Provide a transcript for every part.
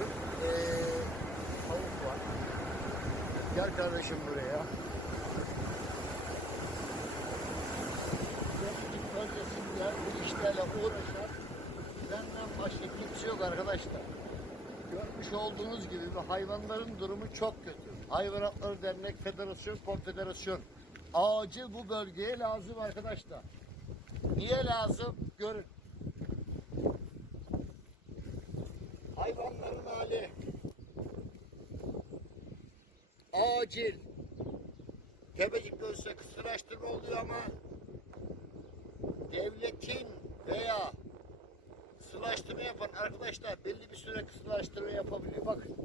yakın ee, tavuk var. Gel kardeşim buraya. Gençlik öncesinde bu işlerle uğraşan benden başka kimse yok arkadaşlar. Görmüş olduğunuz gibi bu hayvanların durumu çok kötü. Hayvanatları Dernek Federasyon Konfederasyon acil bu bölgeye lazım arkadaşlar. Niye lazım? Görün. Acil. Tepecik gözse kısırlaştırma oluyor ama devletin veya kısırlaştırma yapan arkadaşlar belli bir süre kısırlaştırma yapabiliyor. Bakın.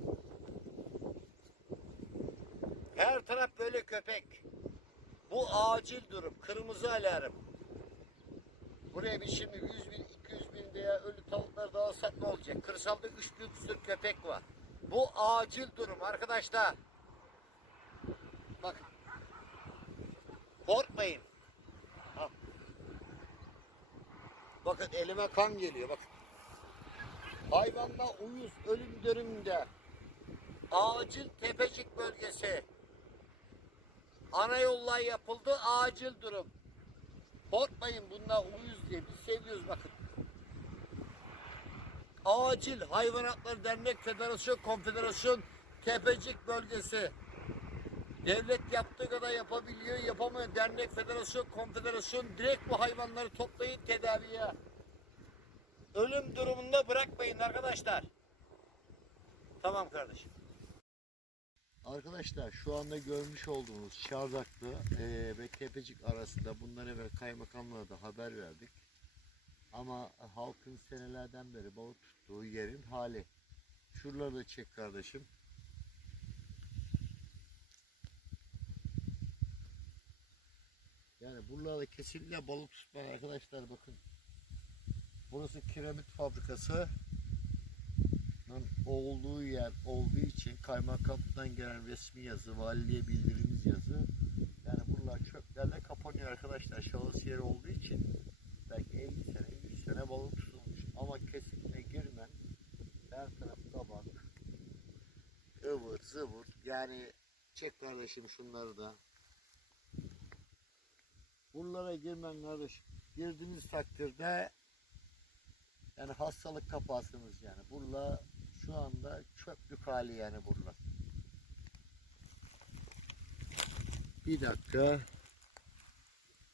Her taraf böyle köpek. Bu acil durum. Kırmızı alarm. Buraya biz şimdi 100 bin, 200 bin veya ölü tavuklar dağılsak ne olacak? Kırsalda 3 bin küsur köpek var. Bu acil durum arkadaşlar. Bakın. Korkmayın. Al. Bakın elime kan geliyor bakın. Hayvanda uyuz ölüm durumunda acil tepecik bölgesi ana yollar yapıldı acil durum. Korkmayın bunlar uyuz diye biz seviyoruz bakın. Acil Hayvan Hakları Dernek Federasyon Konfederasyon Tepecik bölgesi. Devlet yaptığı kadar yapabiliyor, yapamıyor. Dernek, federasyon, konfederasyon direkt bu hayvanları toplayın tedaviye. Ölüm durumunda bırakmayın arkadaşlar. Tamam kardeşim. Arkadaşlar şu anda görmüş olduğunuz Çardaklı eee ve Tepecik arasında bundan evvel kaymakamlığa da haber verdik. Ama halkın senelerden beri balık tuttuğu yerin hali. Şuraları da çek kardeşim. Yani buralarda kesinlikle balık tutma arkadaşlar bakın. Burası kiremit fabrikası. Olduğu yer olduğu için kaymakamlıktan gelen resmi yazı, valiliğe bildirimiz yazı. Yani buralar çöplerle kapanıyor arkadaşlar. Şahıs yeri olduğu için belki 50 sene 100 sene balık tutulmuş. Ama kesinlikle girmen her taraf kabak ıvır zıvır. Yani çek kardeşim şunları da Buralara girmen kardeş. Girdiğiniz takdirde yani hastalık kapasınız yani. Burada şu anda çöplük hali yani burada. Bir dakika.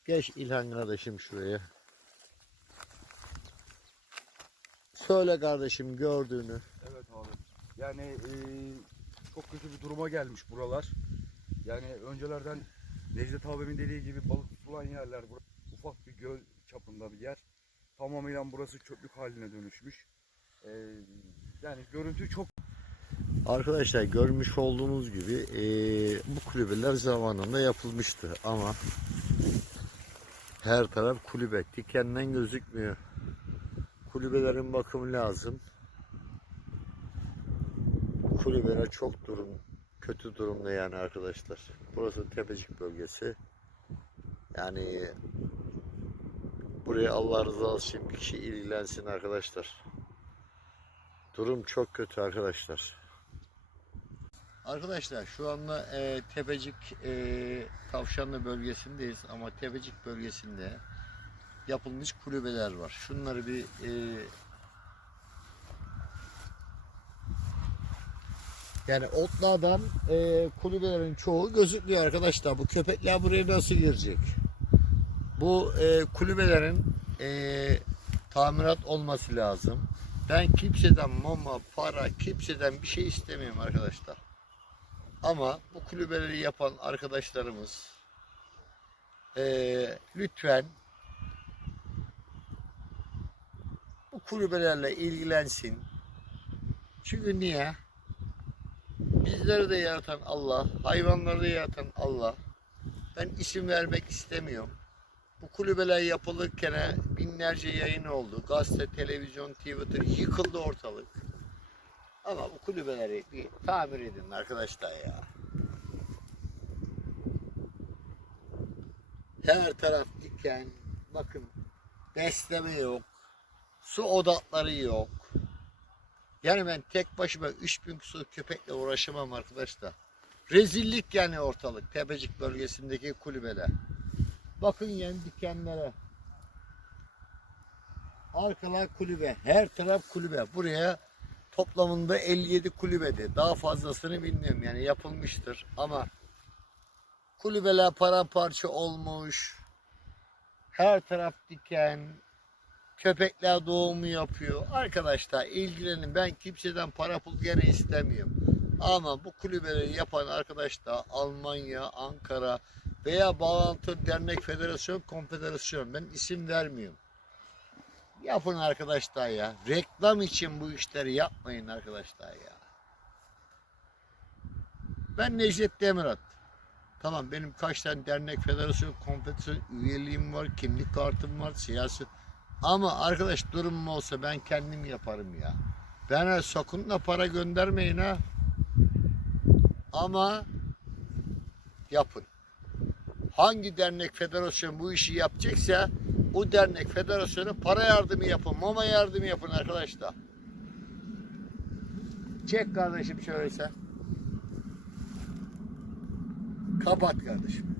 Geç İlhan kardeşim şuraya. Söyle kardeşim gördüğünü. Evet abi. Yani eee, çok kötü bir duruma gelmiş buralar. Yani öncelerden Necdet abimin dediği gibi balık tutulan yerler burası ufak bir göl çapında bir yer. Tamamıyla burası çöplük haline dönüşmüş. Eee, yani görüntü çok Arkadaşlar görmüş olduğunuz gibi eee, bu kulübeler zamanında yapılmıştı ama her taraf kulübe dikenden gözükmüyor. Kulübelerin bakımı lazım. Kulübeler çok durum kötü durumda yani arkadaşlar. Burası Tepecik bölgesi. Yani buraya Allah rızası için bir kişi ilgilensin arkadaşlar. Durum çok kötü arkadaşlar. Arkadaşlar şu anda e, Tepecik e, Tavşanlı bölgesindeyiz ama Tepecik bölgesinde yapılmış kulübeler var. Şunları bir e, yani otlardan e, kulübelerin çoğu gözükmüyor arkadaşlar. Bu köpekler buraya nasıl girecek? Bu e, kulübelerin e, tamirat olması lazım. Ben kimseden mama, para, kimseden bir şey istemiyorum arkadaşlar. Ama bu kulübeleri yapan arkadaşlarımız eee, lütfen bu kulübelerle ilgilensin. Çünkü niye? Bizleri de yaratan Allah, hayvanları da yaratan Allah. Ben isim vermek istemiyorum. Bu kulübeler yapılırken binlerce yayın oldu. Gazete, televizyon, Twitter yıkıldı ortalık. Ama bu kulübeleri bir tamir edin arkadaşlar ya. Her taraf diken. Bakın besleme yok. Su odatları yok. Yani ben tek başıma 3000 küsur köpekle uğraşamam arkadaşlar. Rezillik yani ortalık. Tepecik bölgesindeki kulübeler. Bakın yani dikenlere. Arkalar kulübe. Her taraf kulübe. Buraya toplamında 57 kulübedi. Daha fazlasını bilmiyorum yani yapılmıştır ama kulübeler paramparça olmuş. Her taraf diken. Köpekler doğumu yapıyor. Arkadaşlar ilgilenin. Ben kimseden para pul gene istemiyorum. Ama bu kulübeleri yapan arkadaşlar Almanya, Ankara veya bağlantı dernek, federasyon, konfederasyon. Ben isim vermiyorum. Yapın arkadaşlar ya. Reklam için bu işleri yapmayın arkadaşlar ya. Ben Necdet Demirat. Tamam benim kaç tane dernek, federasyon, konfederasyon üyeliğim var, kimlik kartım var, siyaset. Ama arkadaş durumum olsa ben kendim yaparım ya. Bana sakın da para göndermeyin ha. Ama yapın. Hangi dernek, federasyon bu işi yapacaksa o dernek, federasyonu para yardımı yapın, mama yardımı yapın arkadaşlar. Çek kardeşim şöyle sen. Kapat kardeşim.